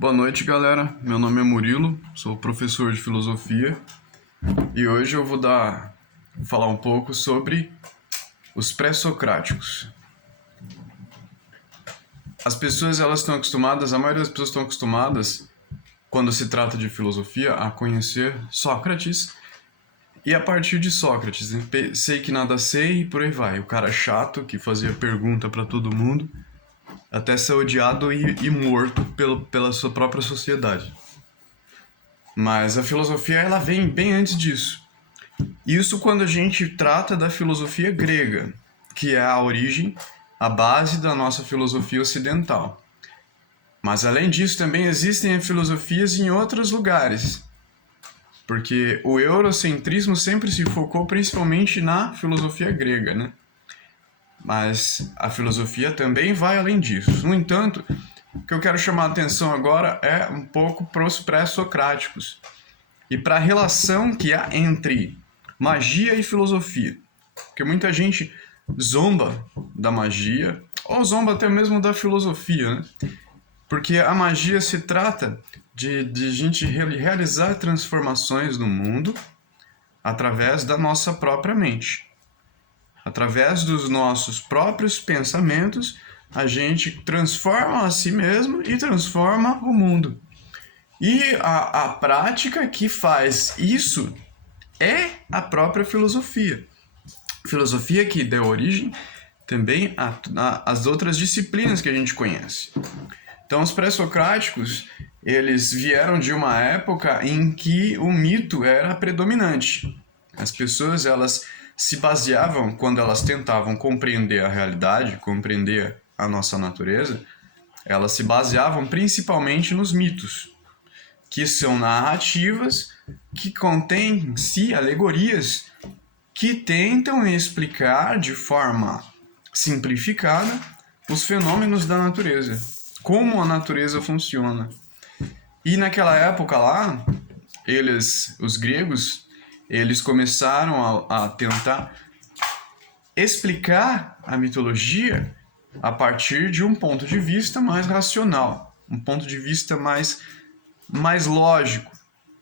Boa noite, galera. Meu nome é Murilo, sou professor de filosofia e hoje eu vou falar um pouco sobre os pré-socráticos. As pessoas elas estão acostumadas, a maioria das pessoas estão acostumadas, quando se trata de filosofia, a conhecer Sócrates e a partir de Sócrates, né? Sei que nada sei e por aí vai. O cara chato que fazia pergunta para todo mundo, até ser odiado e morto pela sua própria sociedade. Mas a filosofia ela vem bem antes disso. Isso quando a gente trata da filosofia grega, que é a origem, a base da nossa filosofia ocidental. Mas além disso também existem filosofias em outros lugares, porque o eurocentrismo sempre se focou principalmente na filosofia grega, né? Mas a filosofia também vai além disso. No entanto, o que eu quero chamar a atenção agora é um pouco para os pré-socráticos e para a relação que há entre magia e filosofia. Porque muita gente zomba da magia, ou zomba até mesmo da filosofia, né? Porque a magia se trata de gente realizar transformações no mundo através da nossa própria mente. Através dos nossos próprios pensamentos, a gente transforma a si mesmo e transforma o mundo. E a prática que faz isso é a própria filosofia. Filosofia que deu origem também às outras disciplinas que a gente conhece. Então, os pré-socráticos, eles vieram de uma época em que o mito era predominante. As pessoas, elas se baseavam, quando elas tentavam compreender a realidade, compreender a nossa natureza, elas se baseavam principalmente nos mitos, que são narrativas que contêm em si alegorias que tentam explicar de forma simplificada os fenômenos da natureza, como a natureza funciona. E naquela época lá, os gregos, eles começaram a tentar explicar a mitologia a partir de um ponto de vista mais racional, um ponto de vista mais lógico,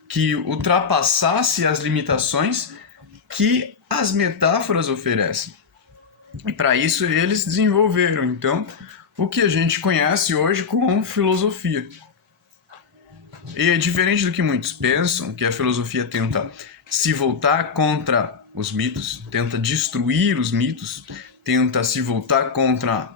que ultrapassasse as limitações que as metáforas oferecem. E para isso eles desenvolveram, então, o que a gente conhece hoje como filosofia. E é diferente do que muitos pensam, que a filosofia tenta se voltar contra os mitos, tenta destruir os mitos, tenta se voltar contra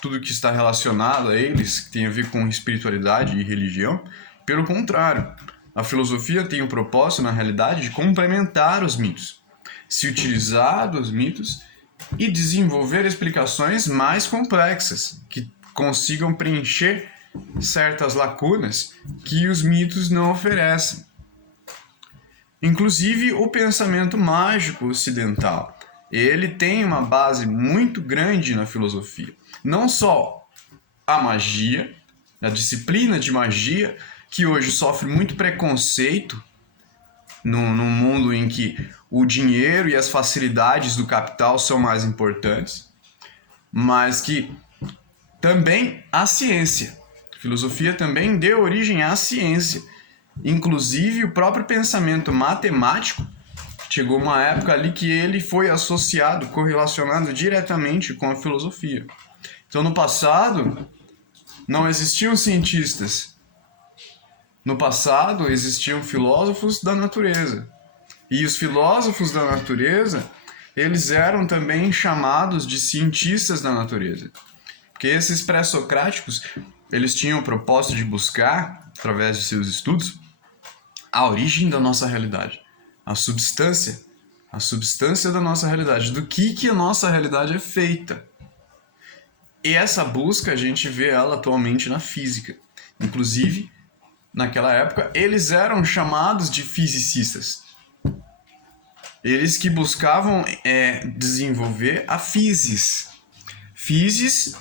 tudo que está relacionado a eles, que tem a ver com espiritualidade e religião. Pelo contrário, a filosofia tem o propósito, na realidade, de complementar os mitos, se utilizar dos mitos e desenvolver explicações mais complexas, que consigam preencher certas lacunas que os mitos não oferecem. Inclusive, o pensamento mágico ocidental, ele tem uma base muito grande na filosofia. Não só a magia, a disciplina de magia, que hoje sofre muito preconceito num mundo em que o dinheiro e as facilidades do capital são mais importantes, mas que também a ciência. A filosofia também deu origem à ciência. Inclusive, o próprio pensamento matemático chegou uma época ali que ele foi associado, correlacionado diretamente com a filosofia. Então, no passado, não existiam cientistas. No passado, existiam filósofos da natureza. E os filósofos da natureza, eles eram também chamados de cientistas da natureza. Porque esses pré-socráticos, eles tinham o propósito de buscar, através de seus estudos, a origem da nossa realidade, a substância da nossa realidade, do que a nossa realidade é feita. E essa busca a gente vê ela atualmente na física. Inclusive, naquela época, eles eram chamados de fisicistas. Eles que buscavam desenvolver a physis. Physis,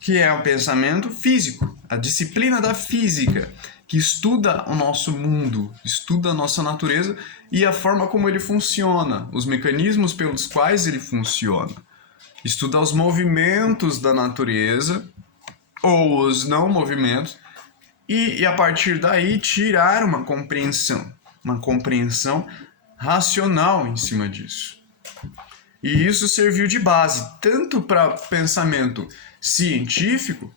que é o pensamento físico, a disciplina da física, que estuda o nosso mundo, estuda a nossa natureza e a forma como ele funciona, os mecanismos pelos quais ele funciona. Estuda os movimentos da natureza, ou os não movimentos, e a partir daí tirar uma compreensão racional em cima disso. E isso serviu de base tanto para o pensamento científico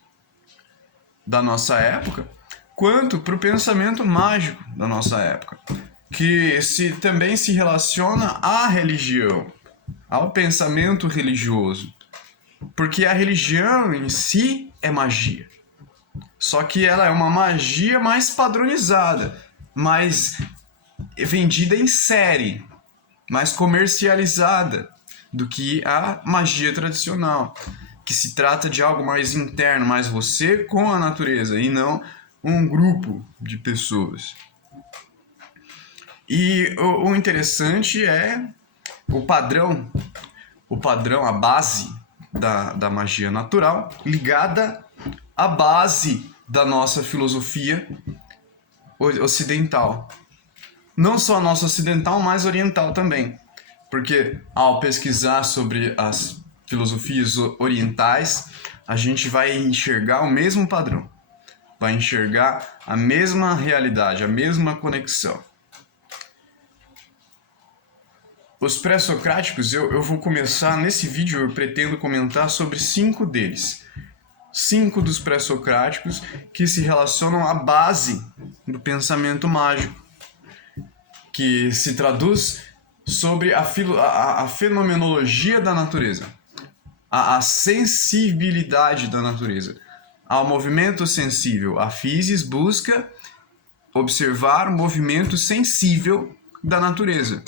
da nossa época, quanto para o pensamento mágico da nossa época, que também se relaciona à religião, ao pensamento religioso. Porque a religião em si é magia. Só que ela é uma magia mais padronizada, mais vendida em série, mais comercializada do que a magia tradicional, que se trata de algo mais interno, mais você com a natureza e não um grupo de pessoas. E o interessante é o padrão, a base da magia natural, ligada à base da nossa filosofia ocidental. Não só a nossa ocidental, mas oriental também. Porque ao pesquisar sobre as filosofias orientais, a gente vai enxergar o mesmo padrão. Vai enxergar a mesma realidade, a mesma conexão. Os pré-socráticos, eu vou começar nesse vídeo, eu pretendo comentar sobre 5 deles. 5 dos pré-socráticos que se relacionam à base do pensamento mágico, que se traduz sobre a fenomenologia da natureza, a sensibilidade da natureza, ao movimento sensível. A physis busca observar o movimento sensível da natureza.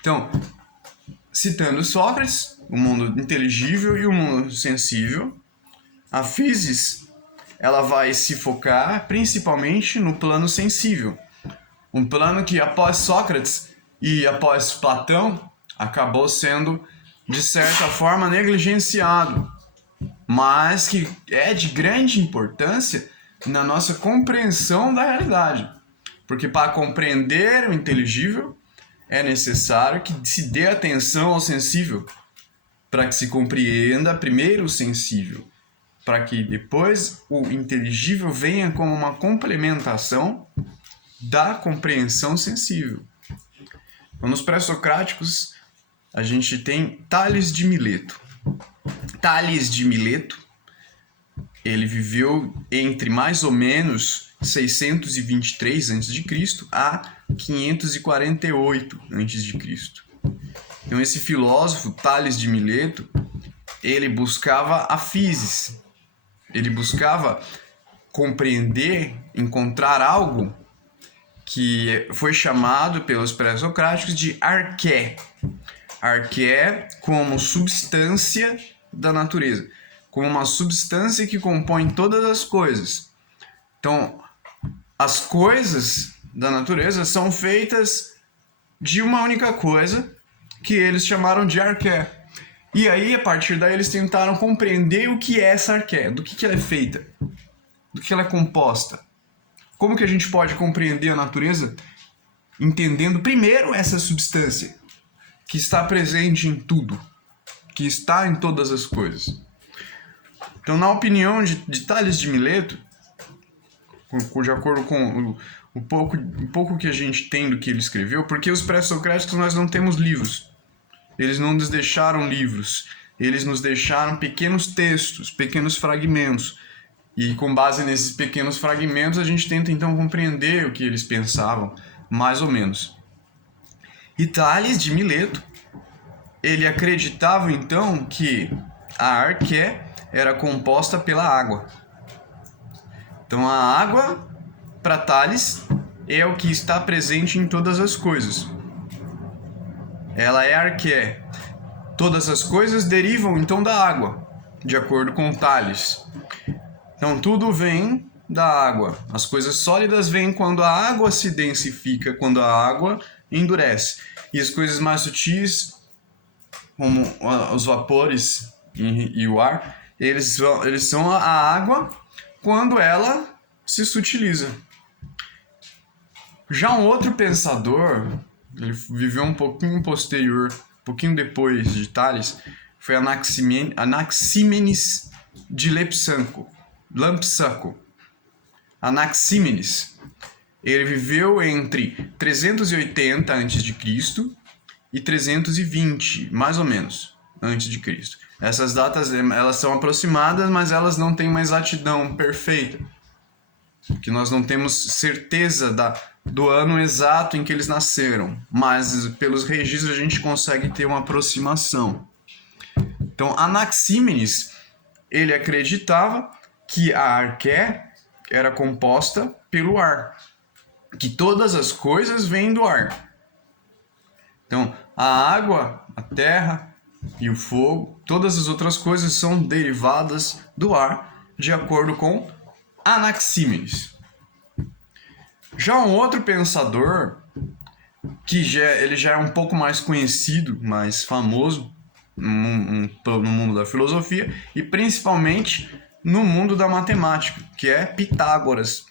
Então, citando Sócrates, o mundo inteligível e o mundo sensível, a physis ela vai se focar principalmente no plano sensível. Um plano que após Sócrates e após Platão acabou sendo, de certa forma, negligenciado, mas que é de grande importância na nossa compreensão da realidade. Porque para compreender o inteligível, é necessário que se dê atenção ao sensível, para que se compreenda primeiro o sensível, para que depois o inteligível venha como uma complementação da compreensão sensível. Então, nos pré-socráticos, a gente tem Tales de Mileto. Tales de Mileto, ele viveu entre mais ou menos 623 a.C. a 548 a.C. Então esse filósofo, Tales de Mileto, ele buscava a physis. Ele buscava compreender, encontrar algo que foi chamado pelos pré-socráticos de arqué. Arqué como substância da natureza, como uma substância que compõe todas as coisas. Então, as coisas da natureza são feitas de uma única coisa, que eles chamaram de arqué. E aí, a partir daí, eles tentaram compreender o que é essa arqué, do que ela é feita, do que ela é composta. Como que a gente pode compreender a natureza entendendo primeiro essa substância que está presente em tudo, que está em todas as coisas. Então, na opinião de Tales de Mileto, de acordo com o pouco que a gente tem do que ele escreveu, porque os pré-socráticos nós não temos livros. Eles não nos deixaram livros. Eles nos deixaram pequenos textos, pequenos fragmentos. E com base nesses pequenos fragmentos, a gente tenta então compreender o que eles pensavam, mais ou menos. E Tales de Mileto, ele acreditava então que a arqué era composta pela água. Então a água, para Tales, é o que está presente em todas as coisas. Ela é arqué. Todas as coisas derivam então da água, de acordo com Tales. Então tudo vem da água. As coisas sólidas vêm quando a água se densifica, quando a água endurece. E as coisas mais sutis, como os vapores e o ar, eles são a água quando ela se sutiliza. Já um outro pensador, ele viveu um pouquinho posterior, um pouquinho depois de Tales, foi Anaxímenes de Lampsaco. Anaxímenes. Ele viveu entre 380 a.C. e 320, mais ou menos, antes de Cristo. Essas datas elas são aproximadas, mas elas não têm uma exatidão perfeita, porque nós não temos certeza do ano exato em que eles nasceram, mas pelos registros a gente consegue ter uma aproximação. Então, Anaxímenes, ele acreditava que a arqué era composta pelo ar, que todas as coisas vêm do ar. Então, a água, a terra e o fogo, todas as outras coisas são derivadas do ar, de acordo com Anaxímenes. Já um outro pensador, que ele já é um pouco mais conhecido, mais famoso no mundo da filosofia e principalmente no mundo da matemática, que é Pitágoras.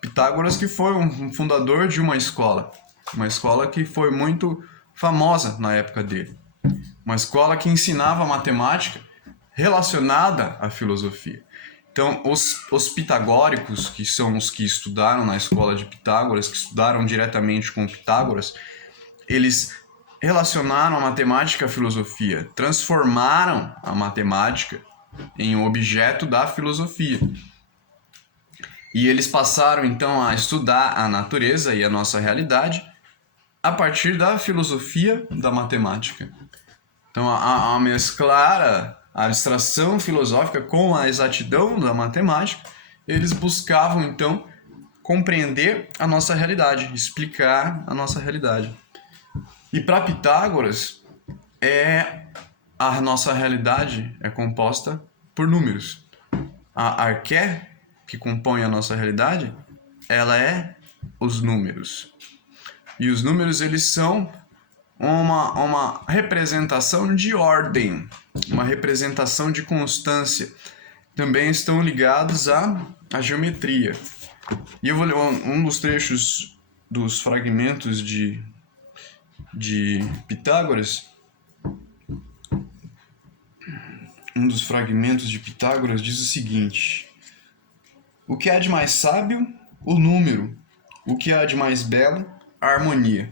Pitágoras, que foi um fundador de uma escola que foi muito famosa na época dele. Uma escola que ensinava matemática relacionada à filosofia. Então, os pitagóricos, que são os que estudaram na escola de Pitágoras, que estudaram diretamente com Pitágoras, eles relacionaram a matemática à filosofia, transformaram a matemática em um objeto da filosofia. E eles passaram, então, a estudar a natureza e a nossa realidade a partir da filosofia da matemática. Então, a mesclar a abstração filosófica com a exatidão da matemática, eles buscavam, então, compreender a nossa realidade, explicar a nossa realidade. E para Pitágoras, a nossa realidade é composta por números. A arqué, que compõe a nossa realidade, ela é os números. E os números, eles são uma representação de ordem, uma representação de constância. Também estão ligados à geometria. E eu vou ler um dos trechos dos fragmentos de Pitágoras. Um dos fragmentos de Pitágoras diz o seguinte: o que há de mais sábio? O número. O que há de mais belo? A harmonia.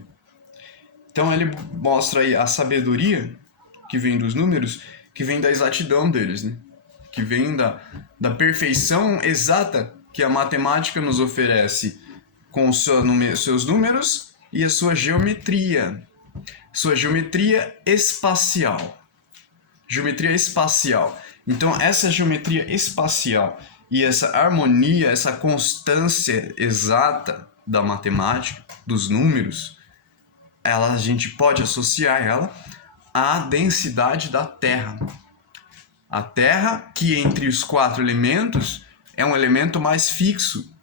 Então ele mostra aí a sabedoria que vem dos números, que vem da exatidão deles, né? Que vem da perfeição exata que a matemática nos oferece com seus números e a sua geometria. Sua geometria espacial. Geometria espacial. Então essa geometria espacial e essa harmonia, essa constância exata da matemática, dos números, a gente pode associar ela à densidade da Terra. A Terra, que entre os 4 elementos, é um elemento mais fixo,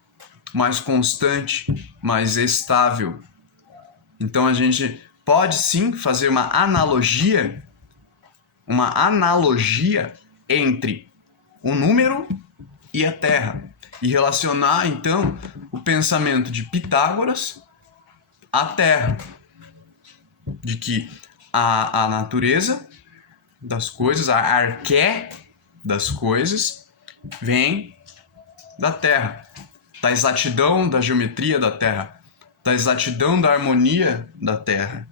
mais constante, mais estável. Então a gente pode sim fazer uma analogia entre o número e a Terra. E relacionar, então, o pensamento de Pitágoras à Terra. De que a natureza das coisas, a arqué das coisas, vem da Terra. Da exatidão da geometria da Terra. Da exatidão da harmonia da Terra.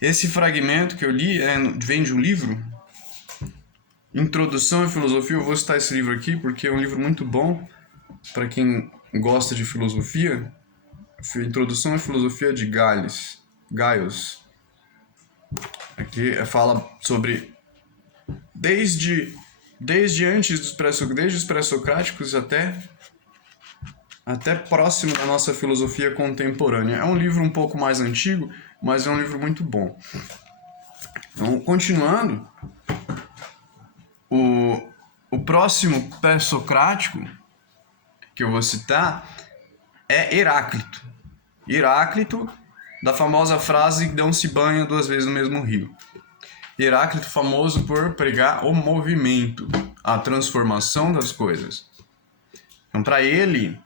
Esse fragmento que eu li vem de um livro, Introdução à Filosofia. Eu vou citar esse livro aqui porque é um livro muito bom para quem gosta de filosofia. Introdução à Filosofia de Gaius. Aqui fala sobre desde antes dos pré-socráticos até próximo da nossa filosofia contemporânea. É um livro um pouco mais antigo, mas é um livro muito bom. Então, continuando, o próximo pré-socrático que eu vou citar é Heráclito. Heráclito, da famosa frase "não se banha 2 vezes no mesmo rio". Heráclito, famoso por pregar o movimento, a transformação das coisas. Então, para ele,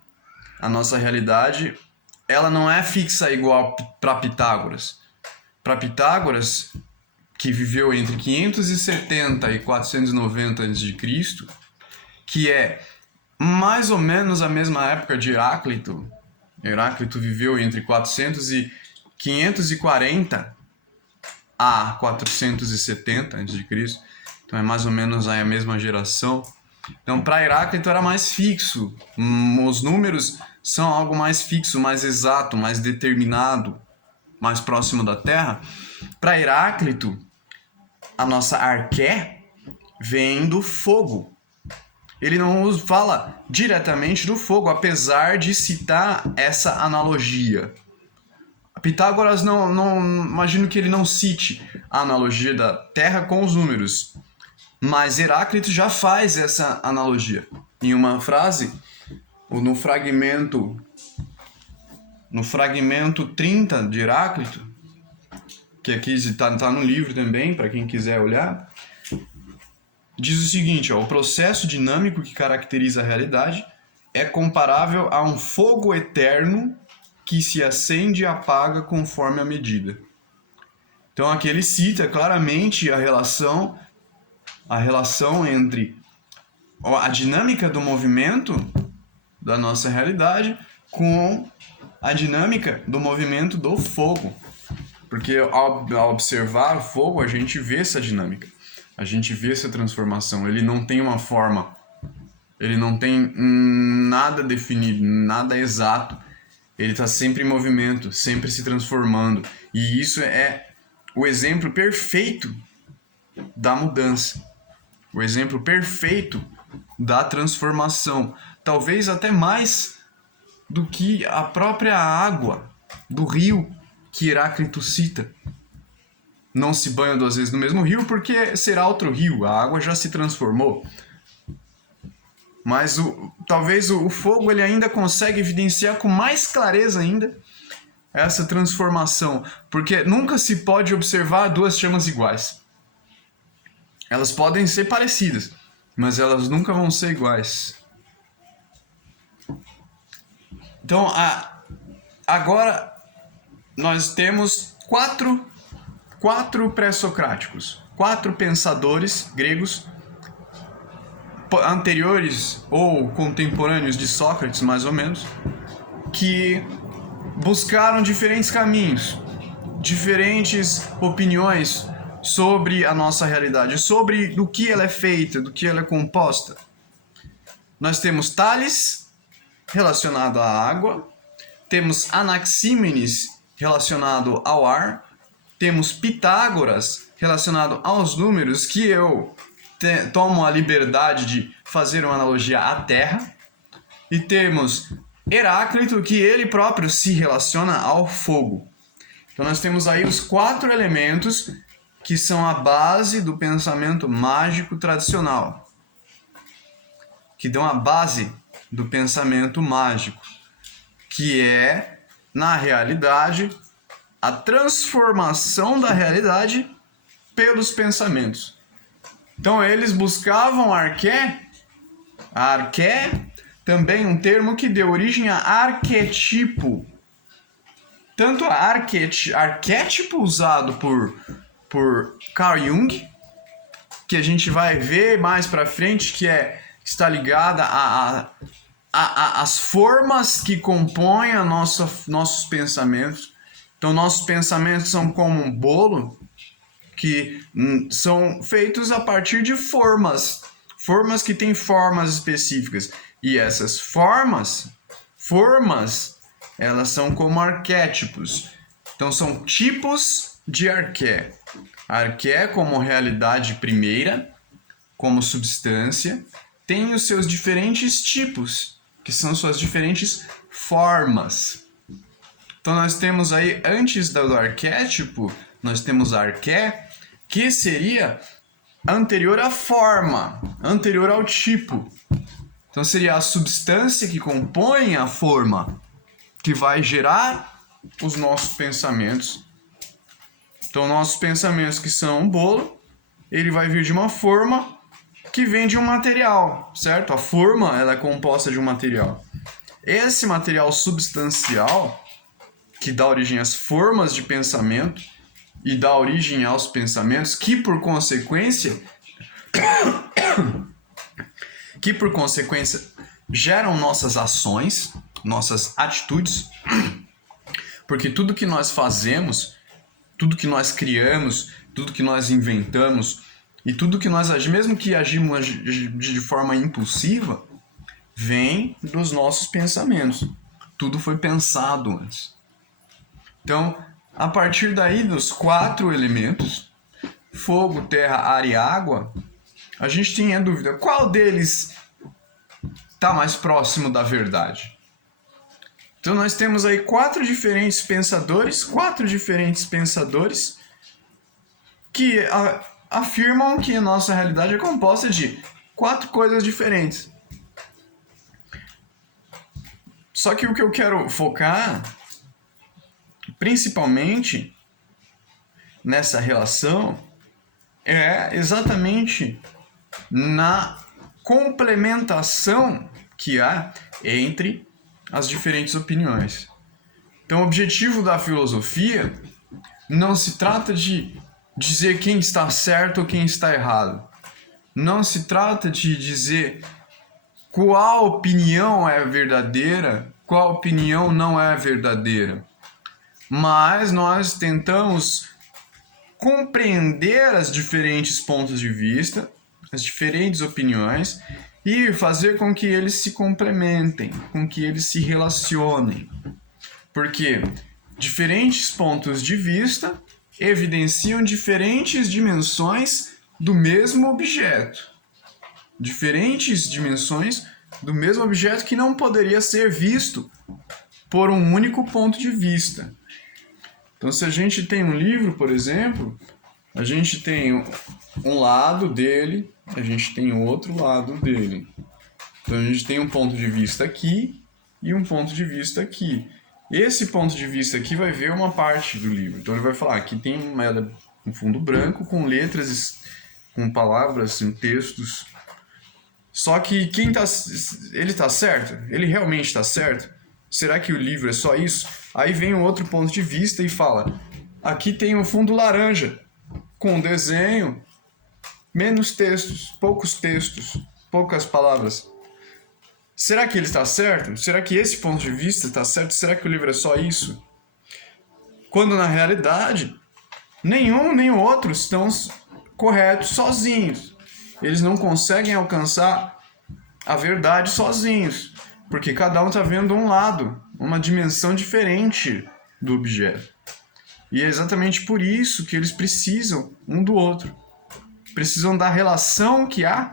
a nossa realidade, ela não é fixa igual para Pitágoras. Para Pitágoras, que viveu entre 570 e 490 a.C., que é mais ou menos a mesma época de Heráclito. Heráclito viveu entre 540 a 470 a.C. Então é mais ou menos aí a mesma geração. Então para Heráclito era mais fixo. Os números são algo mais fixo, mais exato, mais determinado, mais próximo da Terra. Para Heráclito, a nossa arqué vem do fogo. Ele não fala diretamente do fogo, apesar de citar essa analogia. Pitágoras não imagino que ele não cite a analogia da Terra com os números, mas Heráclito já faz essa analogia. Em uma frase, no fragmento 30 de Heráclito, que aqui está no livro também, para quem quiser olhar, diz o seguinte, o processo dinâmico que caracteriza a realidade é comparável a um fogo eterno que se acende e apaga conforme a medida. Então aqui ele cita claramente a relação entre a dinâmica do movimento da nossa realidade com a dinâmica do movimento do fogo. Porque ao observar o fogo, a gente vê essa dinâmica. A gente vê essa transformação. Ele não tem uma forma. Ele não tem nada definido, nada exato. Ele está sempre em movimento, sempre se transformando. E isso é o exemplo perfeito da mudança. O exemplo perfeito da transformação. Talvez até mais do que a própria água do rio que Heráclito cita. Não se banha 2 vezes no mesmo rio porque será outro rio. A água já se transformou. Mas talvez o fogo ele ainda consegue evidenciar com mais clareza ainda essa transformação, porque nunca se pode observar 2 chamas iguais. Elas podem ser parecidas, mas elas nunca vão ser iguais. Então, agora nós temos quatro pré-socráticos, 4 pensadores gregos anteriores ou contemporâneos de Sócrates, mais ou menos, que buscaram diferentes caminhos, diferentes opiniões sobre a nossa realidade, sobre do que ela é feita, do que ela é composta. Nós temos Tales, relacionado à água, temos Anaxímenes, relacionado ao ar, temos Pitágoras, relacionado aos números, que eu tomo a liberdade de fazer uma analogia à Terra, e temos Heráclito, que ele próprio se relaciona ao fogo. Então nós temos aí os 4 elementos que são a base do pensamento mágico tradicional, que dão a base do pensamento mágico, que é, na realidade, a transformação da realidade pelos pensamentos. Então eles buscavam a arqué, também um termo que deu origem a arquetipo. Tanto a arquétipo usado por Carl Jung, que a gente vai ver mais para frente, que está ligada às formas que compõem nossos pensamentos. Então nossos pensamentos são como um bolo, que são feitos a partir de formas que têm formas específicas. E essas formas, elas são como arquétipos. Então são tipos de arqué. Arqué como realidade primeira, como substância, tem os seus diferentes tipos, que são suas diferentes formas. Então nós temos aí, antes do arquétipo, nós temos a arqué, que seria anterior à forma, anterior ao tipo. Então seria a substância que compõe a forma, que vai gerar os nossos pensamentos. Então nossos pensamentos, que são um bolo, ele vai vir de uma forma que vem de um material, certo? A forma, ela é composta de um material. Esse material substancial, que dá origem às formas de pensamento e dá origem aos pensamentos, que por consequência geram nossas ações, nossas atitudes, porque tudo que nós fazemos, tudo que nós criamos, tudo que nós inventamos e tudo que nós agimos, mesmo que agimos de forma impulsiva, vem dos nossos pensamentos. Tudo foi pensado antes. Então, a partir daí dos 4 elementos, fogo, terra, ar e água, a gente tem a dúvida, qual deles está mais próximo da verdade? Então nós temos aí 4 diferentes pensadores que afirmam que a nossa realidade é composta de 4 coisas diferentes. Só que o que eu quero focar, principalmente nessa relação, é exatamente na complementação que há entre as diferentes opiniões. Então, o objetivo da filosofia não se trata de dizer quem está certo ou quem está errado. Não se trata de dizer qual opinião é verdadeira, qual opinião não é verdadeira. Mas nós tentamos compreender os diferentes pontos de vista, as diferentes opiniões e fazer com que eles se complementem, com que eles se relacionem. Porque diferentes pontos de vista evidenciam diferentes dimensões do mesmo objeto. Diferentes dimensões do mesmo objeto que não poderia ser visto por um único ponto de vista. Então, se a gente tem um livro, por exemplo, a gente tem um lado dele, a gente tem outro lado dele. Então, a gente tem um ponto de vista aqui e um ponto de vista aqui. Esse ponto de vista aqui vai ver uma parte do livro. Então, ele vai falar, aqui tem um fundo branco com letras, com palavras, em textos. Só que ele está certo? Ele realmente está certo? Será que o livro é só isso? Aí vem um outro ponto de vista e fala, aqui tem um fundo laranja, com desenho, menos textos, poucas palavras. Será que ele está certo? Será que esse ponto de vista está certo? Será que o livro é só isso? Quando na realidade, nenhum nem o outro estão corretos sozinhos. Eles não conseguem alcançar a verdade sozinhos, porque cada um está vendo um lado, uma dimensão diferente do objeto. E é exatamente por isso que eles precisam um do outro. Precisam da relação que há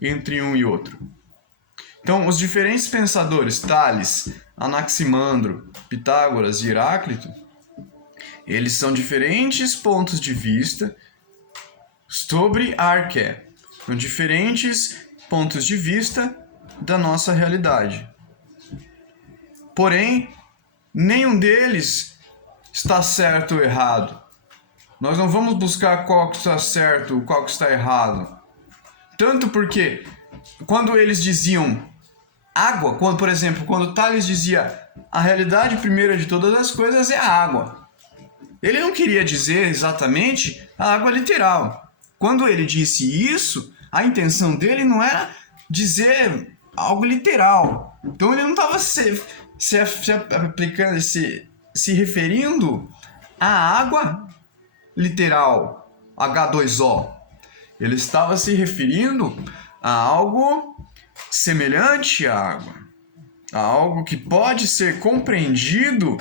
entre um e outro. Então, os diferentes pensadores, Tales, Anaximandro, Pitágoras e Heráclito, eles são diferentes pontos de vista sobre arqué. São diferentes pontos de vista da nossa realidade. Porém, nenhum deles está certo ou errado. Nós não vamos buscar qual que está certo, qual que está errado. Tanto porque, quando eles diziam água, por exemplo, quando Tales dizia a realidade primeira de todas as coisas é a água. Ele não queria dizer exatamente a água literal. Quando ele disse isso, a intenção dele não era dizer algo literal. Então ele não estava se aplicando, se referindo à água literal, H2O. Ele estava se referindo a algo semelhante à água, a algo que pode ser compreendido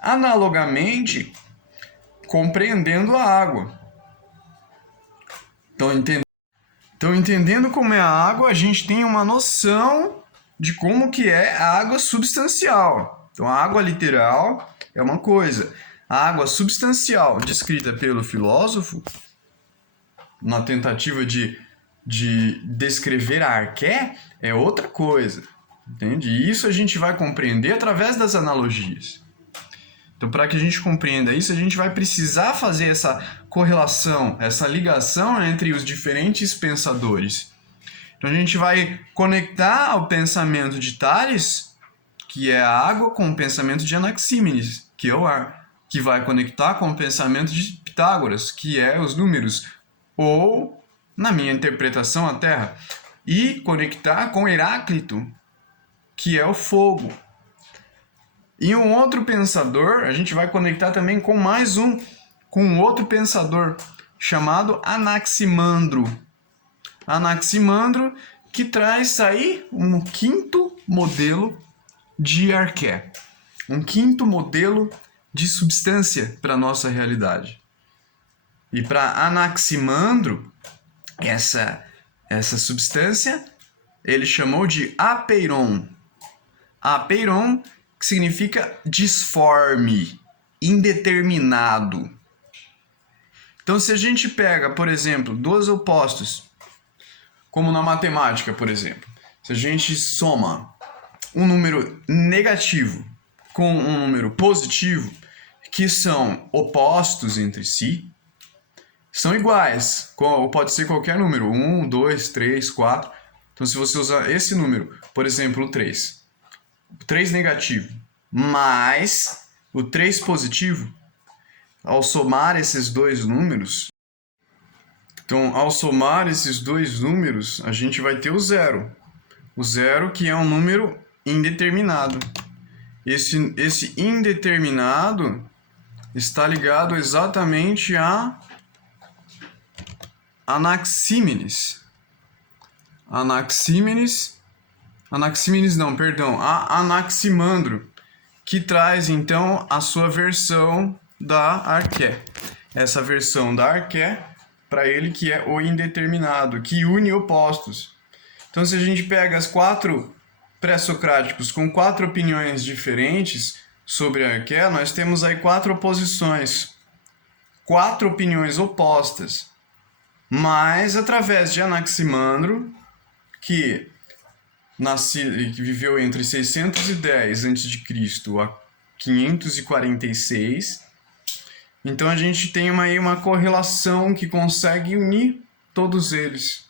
analogamente compreendendo a água. Então, entendendo como é a água, a gente tem uma noção de como que é a água substancial. Então, a água literal é uma coisa. A água substancial, descrita pelo filósofo, na tentativa de descrever a arqué, é outra coisa. Entende? E isso a gente vai compreender através das analogias. Então, para que a gente compreenda isso, a gente vai precisar fazer essa correlação, essa ligação entre os diferentes pensadores. Então, a gente vai conectar o pensamento de Tales, que é a água, com o pensamento de Anaxímenes, que é o ar, que vai conectar com o pensamento de Pitágoras, que é os números, ou, na minha interpretação, a terra, e conectar com Heráclito, que é o fogo. E um outro pensador, a gente vai conectar também com com outro pensador, chamado Anaximandro. Anaximandro, que traz aí um quinto modelo de arqué. Um quinto modelo de substância para a nossa realidade. E para Anaximandro, essa substância, ele chamou de apeiron. Apeiron, que significa disforme, indeterminado. Então, se a gente pega, por exemplo, dois opostos, como na matemática, por exemplo, se a gente soma um número negativo com um número positivo, que são opostos entre si, são iguais, pode ser qualquer número, 1, 2, 3, 4. Então, se você usar esse número, por exemplo, o 3 negativo, mais o 3 positivo, ao somar esses dois números, então, ao somar esses dois números, a gente vai ter o zero. O zero, que é um número indeterminado. Esse indeterminado está ligado exatamente a Anaxímenes. A Anaximandro, que traz então a sua versão da arqué. Essa versão da arqué, para ele, que é o indeterminado, que une opostos. Então, se a gente pega as 4 pré-socráticos com 4 opiniões diferentes sobre a arqué, nós temos aí 4 oposições, 4 opiniões opostas. Mas, através de Anaximandro, que viveu entre 610 a.C. a 546, então a gente tem uma correlação que consegue unir todos eles.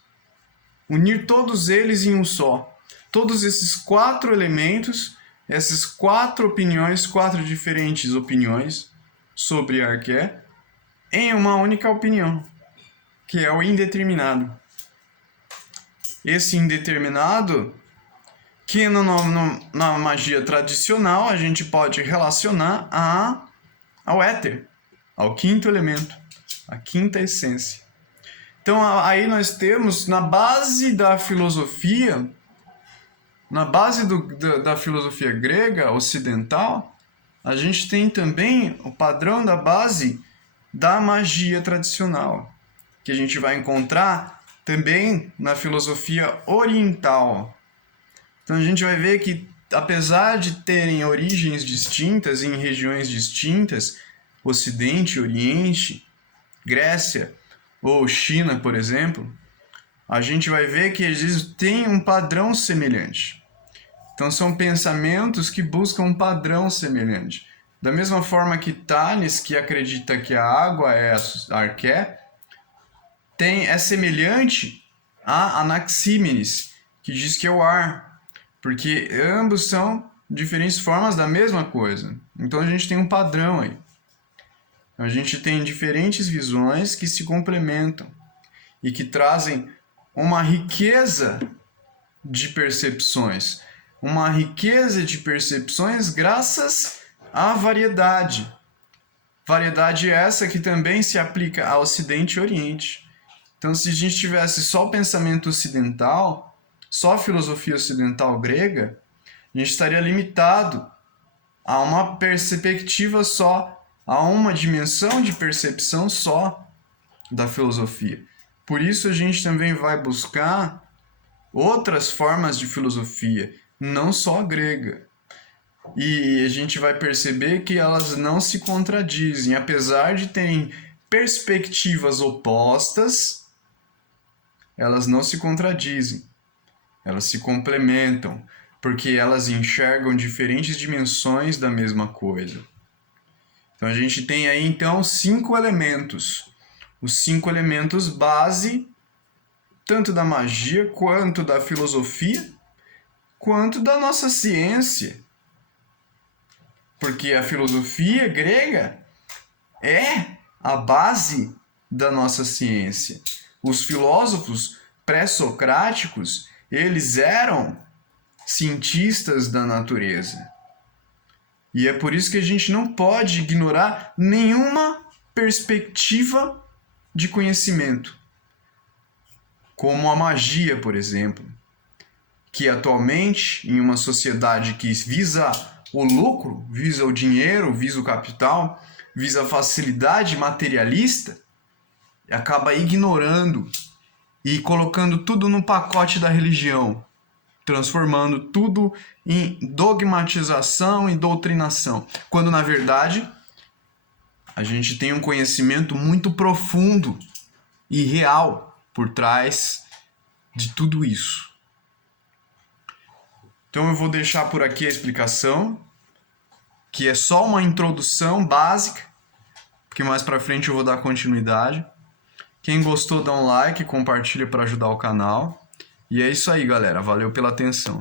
Unir todos eles em um só. Todos esses 4 elementos, essas 4 opiniões, 4 diferentes opiniões sobre a arqué, em uma única opinião, que é o indeterminado. Esse indeterminado, que na magia tradicional a gente pode relacionar ao éter, ao quinto elemento, a quinta essência. Então aí nós temos, na base da filosofia, da filosofia grega ocidental, a gente tem também o padrão da base da magia tradicional, que a gente vai encontrar também na filosofia oriental. Então a gente vai ver que, apesar de terem origens distintas em regiões distintas, Ocidente, Oriente, Grécia ou China, por exemplo, a gente vai ver que eles têm um padrão semelhante. Então são pensamentos que buscam um padrão semelhante. Da mesma forma que Tales, que acredita que a água é a arqué, é semelhante a Anaxímenes, que diz que é o ar, porque ambos são diferentes formas da mesma coisa. Então a gente tem um padrão aí. A gente tem diferentes visões que se complementam e que trazem uma riqueza de percepções. Uma riqueza de percepções graças à variedade. Variedade essa que também se aplica ao Ocidente e Oriente. Então, se a gente tivesse só o pensamento ocidental, só a filosofia ocidental grega, a gente estaria limitado a uma perspectiva só, a uma dimensão de percepção só da filosofia. Por isso a gente também vai buscar outras formas de filosofia, não só a grega. E a gente vai perceber que elas não se contradizem, apesar de terem perspectivas opostas, elas não se contradizem, elas se complementam, porque elas enxergam diferentes dimensões da mesma coisa. Então a gente tem aí então 5 elementos. Os 5 elementos base, tanto da magia, quanto da filosofia, quanto da nossa ciência. Porque a filosofia grega é a base da nossa ciência. Os filósofos pré-socráticos, eles eram cientistas da natureza. E é por isso que a gente não pode ignorar nenhuma perspectiva de conhecimento, como a magia, por exemplo, que atualmente, em uma sociedade que visa o lucro, visa o dinheiro, visa o capital, visa a facilidade materialista, acaba ignorando e colocando tudo no pacote da religião, transformando tudo em dogmatização e doutrinação, quando na verdade a gente tem um conhecimento muito profundo e real por trás de tudo isso. Então eu vou deixar por aqui a explicação, que é só uma introdução básica, porque mais pra frente eu vou dar continuidade. Quem gostou, dá um like, compartilha para ajudar o canal. E é isso aí, galera. Valeu pela atenção.